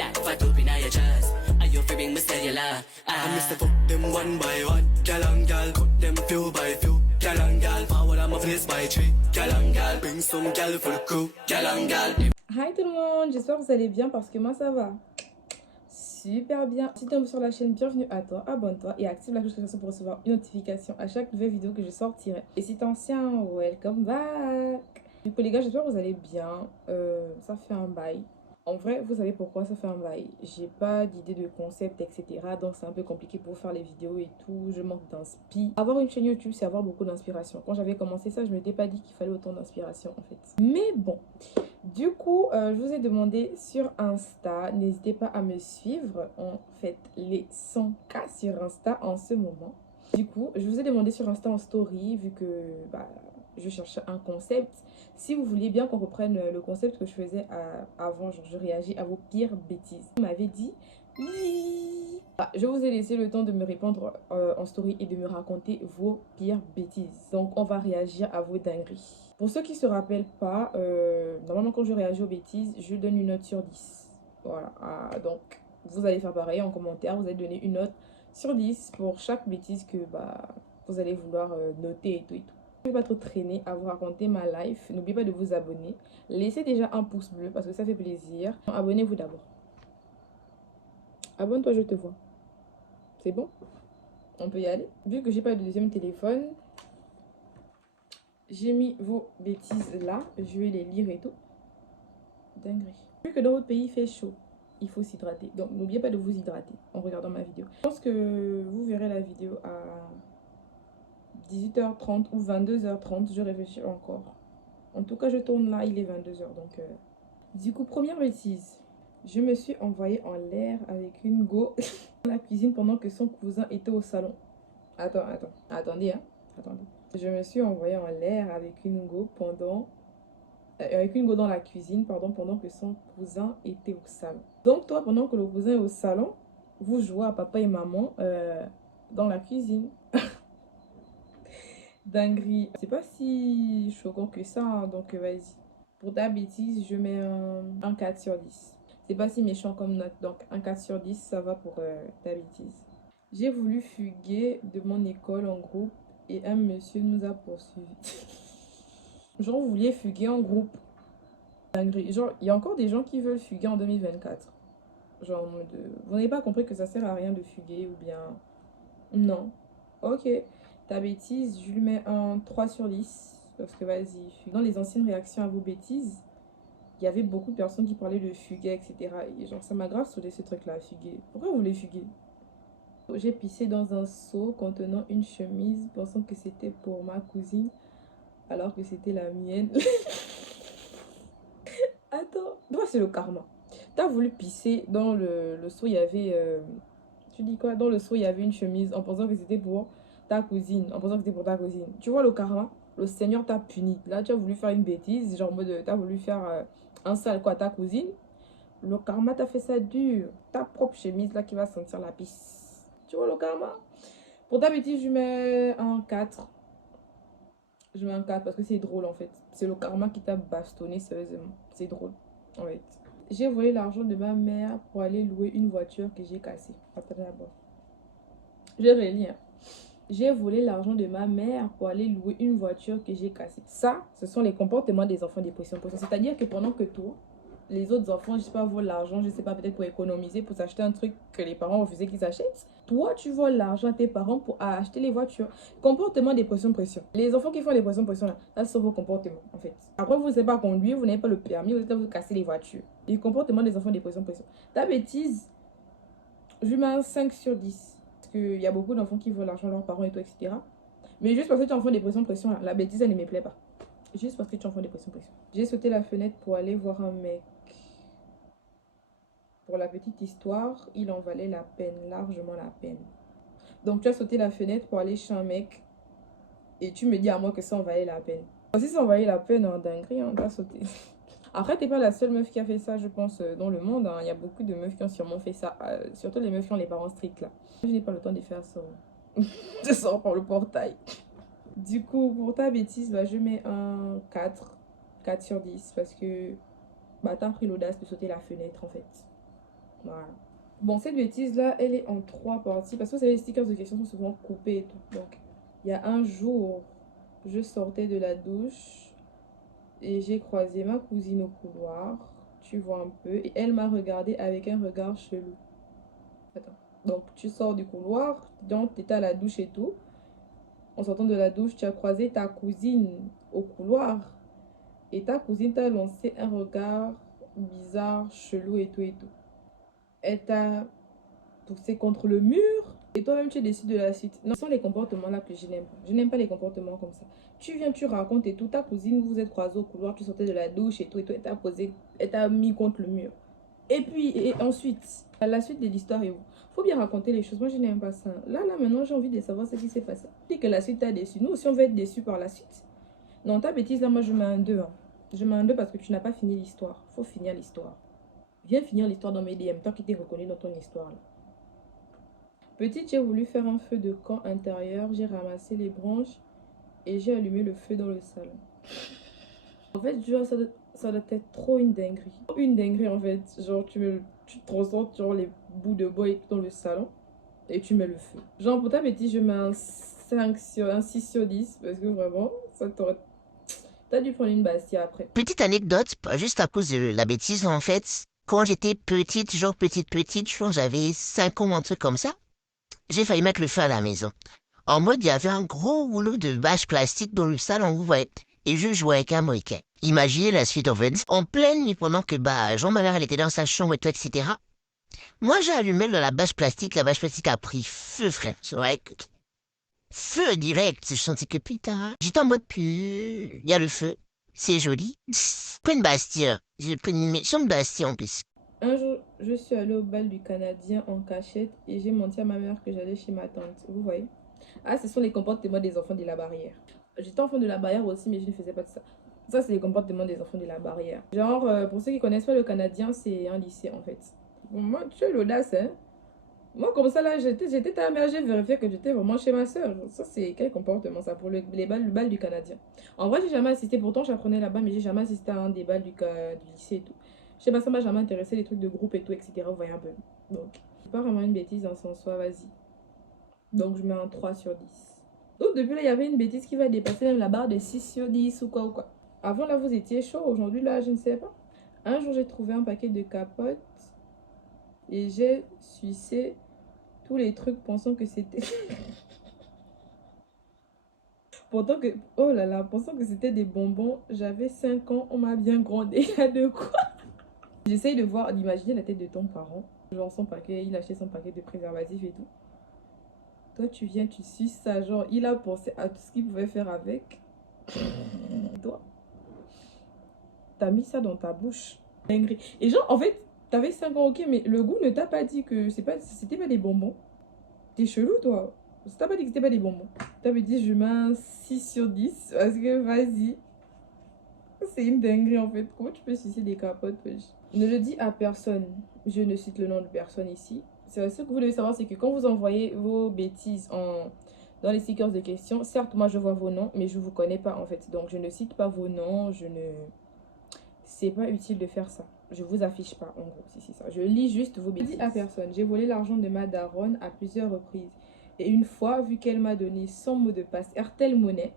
that fat up in your chest. And you feeling me cellular. I miss the fuck them one by one. Gal and gal, cut them few by few. Gal and gal, forward on my place by tree. Gal and gal, bring some gal for the crew. Gal and gal. Hi tout le monde, j'espère que vous allez bien parce que moi ça va super bien. Si tu es nouveau sur la chaîne, bienvenue à toi, abonne-toi et active la cloche de notification pour recevoir une notification à chaque nouvelle vidéo que je sortirai. Et si t'es ancien, welcome back. Du coup les gars, j'espère que vous allez bien. Ça fait un bail. En vrai, vous savez pourquoi ça fait un bail. J'ai pas d'idée de concept, etc. Donc c'est un peu compliqué pour faire les vidéos et tout. Je manque d'inspi. Avoir une chaîne YouTube, c'est avoir beaucoup d'inspiration. Quand j'avais commencé ça, je m'étais pas dit qu'il fallait autant d'inspiration en fait. Mais bon. Du coup, je vous ai demandé sur Insta, n'hésitez pas à me suivre. On fait les 100K sur Insta en ce moment. Du coup, je vous ai demandé sur Insta en story, vu que je cherchais un concept. Si vous vouliez bien qu'on reprenne le concept que je faisais avant, genre je réagis à vos pires bêtises. Vous m'avez dit oui. Je vous ai laissé le temps de me répondre en story et de me raconter vos pires bêtises. Donc, on va réagir à vos dingueries. Pour ceux qui ne se rappellent pas, normalement quand je réagis aux bêtises, je donne une note sur 10. Voilà, donc vous allez faire pareil en commentaire, vous allez donner une note sur 10 pour chaque bêtise que vous allez vouloir noter et tout et tout. Je ne vais pas trop traîner à vous raconter ma life. N'oubliez pas de vous abonner. Laissez déjà un pouce bleu parce que ça fait plaisir. Abonnez-vous d'abord. Abonne-toi, je te vois. C'est bon? On peut y aller? Vu que j'ai pas de deuxième téléphone, j'ai mis vos bêtises là. Je vais les lire et tout. Dinguerie. Vu que dans votre pays il fait chaud, il faut s'hydrater. Donc n'oubliez pas de vous hydrater en regardant ma vidéo. Je pense que vous verrez la vidéo à 18h30 ou 22h30. Je réfléchis encore. En tout cas, je tourne là, il est 22h. Donc, du coup, première bêtise. Je me suis envoyée en l'air avec une go dans la cuisine pendant que son cousin était au salon. Attendez, hein. Attendez. Je me suis envoyée en l'air avec une go dans la cuisine, pardon, pendant que son cousin était au salon. Donc, toi, pendant que le cousin est au salon, vous jouez à papa et maman dans la cuisine. Dinguerie. C'est pas si choquant que ça, hein, donc vas-y. Pour ta bêtise, je mets un 4 sur 10. C'est pas si méchant comme note, donc un 4 sur 10, ça va pour ta bêtise. J'ai voulu fuguer de mon école en groupe et un monsieur nous a poursuivis. Genre, vous vouliez fuguer en groupe. Dinguerie. Genre, il y a encore des gens qui veulent fuguer en 2024. Genre, en mode, vous n'avez pas compris que ça sert à rien de fuguer ou bien... Non. Ok. Ta bêtise, je lui mets un 3 sur 10. Parce que vas-y, dans les anciennes réactions à vos bêtises, il y avait beaucoup de personnes qui parlaient de fuguer, etc. Et genre, ça m'a grave saoulé ce truc-là, fuguer. Pourquoi vous voulez fuguer? J'ai pissé dans un seau contenant une chemise, pensant que c'était pour ma cousine, alors que c'était la mienne. Attends, moi c'est le karma. T'as voulu pisser dans le seau, il y avait... tu dis quoi? Dans le seau, il y avait une chemise en pensant que c'était pour ta cousine. En pensant que c'était pour ta cousine. Tu vois le karma? Le Seigneur t'a puni. Là, tu as voulu faire une bêtise. Genre en mode, t'as voulu faire un sale quoi à ta cousine. Le karma t'a fait ça dur. Ta propre chemise là qui va sentir la pisse. Tu vois le karma? Pour ta bêtise, je mets un 4. Je mets un 4 parce que c'est drôle en fait. C'est le karma qui t'a bastonné sérieusement. C'est drôle en fait. J'ai volé l'argent de ma mère pour aller louer une voiture que j'ai cassée. Attendez d'abord. Je relis. Hein. J'ai volé l'argent de ma mère pour aller louer une voiture que j'ai cassée. Ça, ce sont les comportements des enfants dépression. C'est-à-dire que pendant que toi, les autres enfants, je sais pas, volent l'argent, je sais pas, peut-être pour économiser, pour s'acheter un truc que les parents refusaient qu'ils achètent. Toi, tu voles l'argent à tes parents pour acheter les voitures. Comportement dépression pression. Les enfants qui font les pression là, ça sont vos comportements en fait. Après, vous ne savez pas conduire, vous n'avez pas le permis, vous êtes là, vous cassez les voitures. Les comportements des enfants dépression pression. Ta bêtise, je lui mets un 5 sur 10. Parce qu'il y a beaucoup d'enfants qui volent l'argent de leurs parents et tout, etc. Mais juste parce que tu es enfant dépression pression, la bêtise, ça ne me plaît pas. Juste parce que tu es enfant dépression pression. J'ai sauté la fenêtre pour aller voir un mec. Pour la petite histoire, il en valait la peine, largement la peine. Donc tu as sauté la fenêtre pour aller chez un mec et tu me dis à moi que ça en valait la peine. Si ça en valait la peine, en dinguerie, on t'a sauté. Après, t'es pas la seule meuf qui a fait ça, je pense, dans le monde. Hein. Il y a beaucoup de meufs qui ont sûrement fait ça. Surtout les meufs qui ont les parents stricts, là. Je n'ai pas le temps de faire ça. Je sors par le portail. Du coup, pour ta bêtise, je mets un 4. 4 sur 10. Parce que t'as pris l'audace de sauter la fenêtre, en fait. Voilà. Bon, cette bêtise-là, elle est en 3 parties. Parce que vous savez, les stickers de questions sont souvent coupés et tout. Donc, il y a un jour, je sortais de la douche et j'ai croisé ma cousine au couloir. Tu vois un peu. Et elle m'a regardé avec un regard chelou. Attends. Donc, tu sors du couloir, donc tu étais à la douche et tout. En sortant de la douche, tu as croisé ta cousine au couloir. Et ta cousine t'a lancé un regard bizarre, chelou et tout et tout. Elle t'a poussé contre le mur. Et toi-même, tu décides de la suite. Non, ce sont les comportements là que je n'aime pas. Je n'aime pas les comportements comme ça. Tu viens, tu racontes et tout. Ta cousine, vous vous êtes croisés au couloir, tu sortais de la douche et tout. Elle t'a mis contre le mur. Et puis, et ensuite, à la suite de l'histoire et où faut bien raconter les choses. Moi, je n'aime pas ça. Là, maintenant, j'ai envie de savoir ce qui s'est passé. Dis que la suite t'a déçu. Nous aussi, on va être déçus par la suite. Non, ta bêtise, là, moi, je mets un 2. Hein. Je mets un 2 parce que tu n'as pas fini l'histoire. Faut finir l'histoire. Viens finir l'histoire dans mes DM, tant qu'il t'est reconnu dans ton histoire. Là. Petite, j'ai voulu faire un feu de camp intérieur. J'ai ramassé les branches et j'ai allumé le feu dans le salon. En fait, genre, ça doit être trop une dinguerie. Une dinguerie, en fait. Genre, tu transcendes genre les bouts de bois dans le salon et tu mets le feu. Genre, pour ta bêtise, je mets un 6 sur 10 parce que vraiment, ça t'aurait... T'as dû prendre une Bastille après. Petite anecdote, pas juste à cause de la bêtise en fait. Quand j'étais petite, genre petite, je pense que j'avais 5 ans, un truc comme ça, j'ai failli mettre le feu à la maison. En mode, il y avait un gros rouleau de bâches plastiques dans le salon, vous voyez. Et je jouais avec un briquet. Imaginez la suite en fait. En pleine nuit, pendant que Jean, ma mère, elle était dans sa chambre et tout, etc. Moi, j'ai allumé la bâche plastique. La bâche plastique a pris feu, frère. C'est vrai que... Feu direct. Je sentais que putain. J'étais en mode, il y a le feu. C'est joli. Pas une Bastille. J'ai pris une méchante Bastille en plus. Un jour, je suis allée au bal du Canadien en cachette et j'ai menti à ma mère que j'allais chez ma tante. Vous voyez? Ah, ce sont les comportements des enfants de la barrière. J'étais enfant de la barrière aussi, mais je ne faisais pas de ça. Ça, c'est les comportements des enfants de la barrière. Genre, pour ceux qui connaissent pas le Canadien, c'est un lycée en fait. Bon, moi, tu as l'audace, hein? Moi, comme ça, là, j'étais ta mère, j'ai vérifié que j'étais vraiment chez ma soeur. Ça, c'est quel comportement, ça, pour le bal du Canadien. En vrai, j'ai jamais assisté, pourtant, j'apprenais là-bas, mais j'ai jamais assisté à un des bals du lycée et tout. Je sais pas, ça m'a jamais intéressé, les trucs de groupe et tout, etc. Vous voyez un peu. Donc, c'est pas vraiment une bêtise dans son soi, vas-y. Donc, je mets un 3 sur 10. Donc, depuis là, il y avait une bêtise qui va dépasser même la barre de 6 sur 10 ou quoi ou quoi. Avant, là, vous étiez chaud. Aujourd'hui, là, je ne sais pas. Un jour, j'ai trouvé un paquet de capotes et j'ai sucé tous les trucs pensant que c'était... Pourtant que... Oh là là, pensant que c'était des bonbons. J'avais 5 ans, on m'a bien grondé. Il y a de quoi. J'essaye de voir, d'imaginer la tête de ton parent. Genre son paquet, il achetait son paquet de préservatifs et tout. Toi, tu viens, tu suces ça. Genre, il a pensé à tout ce qu'il pouvait faire avec. Toi, t'as mis ça dans ta bouche. Et genre, en fait, t'avais 5 ans, ok, mais le goût ne t'a pas dit que c'était pas des bonbons. T'es chelou, toi. Ça t'a pas dit que c'était pas des bonbons. T'avais dit, je mets un 6 sur 10 parce que vas-y. C'est une dinguerie en fait. Comment tu peux sucer des capotes, wesh? Ne le dis à personne. Je ne cite le nom de personne ici. Ce que vous devez savoir, c'est que quand vous envoyez vos bêtises dans les stickers de questions, certes, moi je vois vos noms, mais je ne vous connais pas en fait. Donc je ne cite pas vos noms, c'est pas utile de faire ça. Je vous affiche pas en gros, si c'est ça. Je lis juste vos bêtises. Je dis à personne. J'ai volé l'argent de ma daronne à plusieurs reprises. Et une fois, vu qu'elle m'a donné 100 mots de passe RTL Monnaie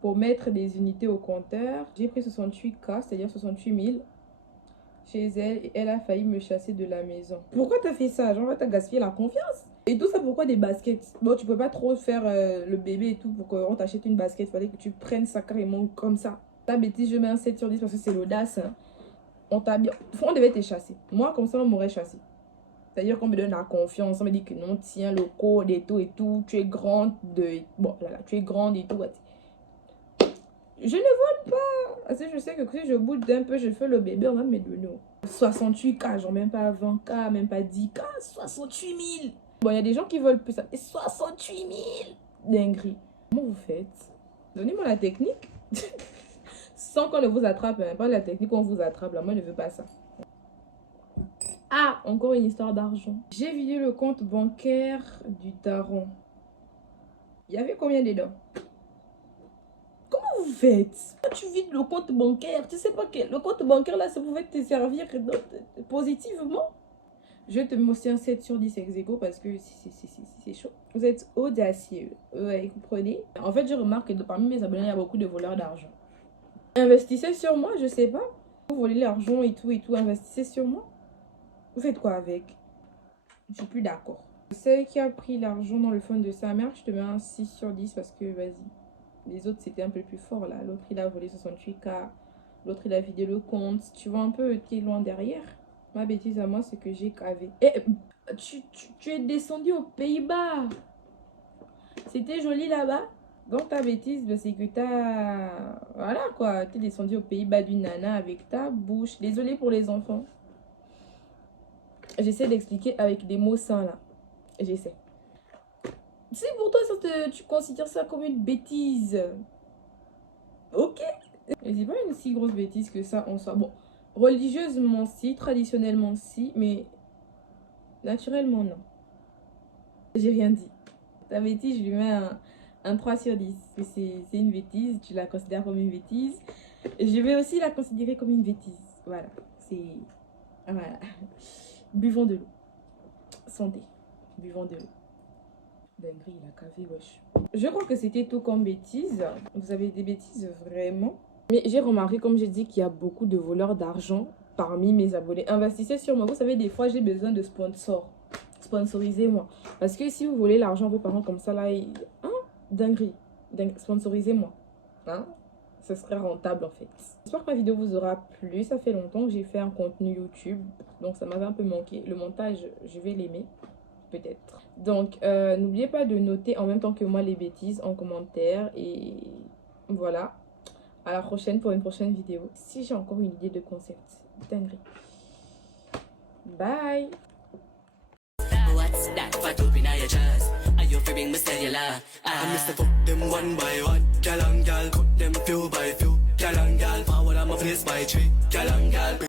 pour mettre des unités au compteur, j'ai pris 68K, c'est-à-dire 68 000 chez elle et elle a failli me chasser de la maison. Pourquoi t'as fait ça? Genre, t'as gaspillé la confiance. Et tout ça, pourquoi des baskets? Bon, tu peux pas trop faire le bébé et tout pour qu'on t'achète une basket. Fallait que tu prennes ça carrément comme ça. Ta bêtise, je mets un 7 sur 10 parce que c'est l'audace. Hein. On devait te chasser. Moi, comme ça, on m'aurait chassé. C'est-à-dire qu'on me donne la confiance. On me dit que non, tiens, le code et tout. Tu es grande de... Bon, là, tu es grande et tout. Je ne vole pas. Parce que je sais que si je bouge d'un peu, je fais le bébé, on va me donner 68K, genre même pas 20K, même pas 10K, 68 000. Bon, il y a des gens qui veulent plus ça. Et 68 000 dinguerie. Comment vous faites? Donnez-moi la technique. Sans qu'on ne vous attrape, hein. Pas la technique qu'on vous attrape, là. Moi, je ne veux pas ça. Ah, encore une histoire d'argent. J'ai vidé le compte bancaire du daron. Il y avait combien dedans? Vous faites? Quand tu vides le compte bancaire, tu sais pas que le compte bancaire là, ça pouvait te servir positivement. Je te mets aussi un 7 sur 10 ex aequo parce que c'est chaud. Vous êtes audacieux, ouais, vous comprenez. En fait, je remarque que parmi mes abonnés, il y a beaucoup de voleurs d'argent. Investissez sur moi, je sais pas. Vous volez l'argent et tout, investissez sur moi. Vous faites quoi avec? Je suis plus d'accord. Celle qui a pris l'argent dans le fond de sa mère, je te mets un 6 sur 10 parce que, vas-y. Les autres, c'était un peu plus fort, là. L'autre, il a volé 68K. L'autre, il a vidé le compte. Tu vois un peu qui est loin derrière. Ma bêtise à moi, c'est que j'ai cavé. Et tu es descendu aux Pays-Bas. C'était joli là-bas. Donc ta bêtise, c'est que t'as... Voilà quoi, t'es descendu aux Pays-Bas d'une nana avec ta bouche. Désolée pour les enfants. J'essaie d'expliquer avec des mots sains là. J'essaie. Si pour toi, tu considères ça comme une bêtise. Ok. Et c'est pas une si grosse bêtise que ça en soi. Bon, religieusement si, traditionnellement si, mais naturellement non. J'ai rien dit. Ta bêtise, je lui mets un 3 sur 10. C'est une bêtise, tu la considères comme une bêtise. Je vais aussi la considérer comme une bêtise. Voilà, c'est... Voilà. Buvons de l'eau. Santé. Buvons de l'eau. Dinguerie, il a cavé, wesh. Je crois que c'était tout comme bêtise. Vous avez des bêtises vraiment. Mais j'ai remarqué, comme j'ai dit, qu'il y a beaucoup de voleurs d'argent parmi mes abonnés. Investissez sur moi. Vous savez, des fois, j'ai besoin de sponsors. Sponsorisez-moi. Parce que si vous volez l'argent à vos parents comme ça, là, hein? Dinguerie. Sponsorisez-moi. Hein? Ce serait rentable, en fait. J'espère que ma vidéo vous aura plu. Ça fait longtemps que j'ai fait un contenu YouTube. Donc, ça m'avait un peu manqué. Le montage, je vais l'aimer. Peut-être. Donc, n'oubliez pas de noter en même temps que moi les bêtises en commentaire. Et voilà. À la prochaine pour une prochaine vidéo. Si j'ai encore une idée de concept. Dinguerie. Bye. What's that? Fat up inna your chest. Are you feeling my cellular? I'm Mr. Fuck them one by one. Gal and gal, cut them few by few. Gal and gal, forward I'm a place by tree. Gal and gal.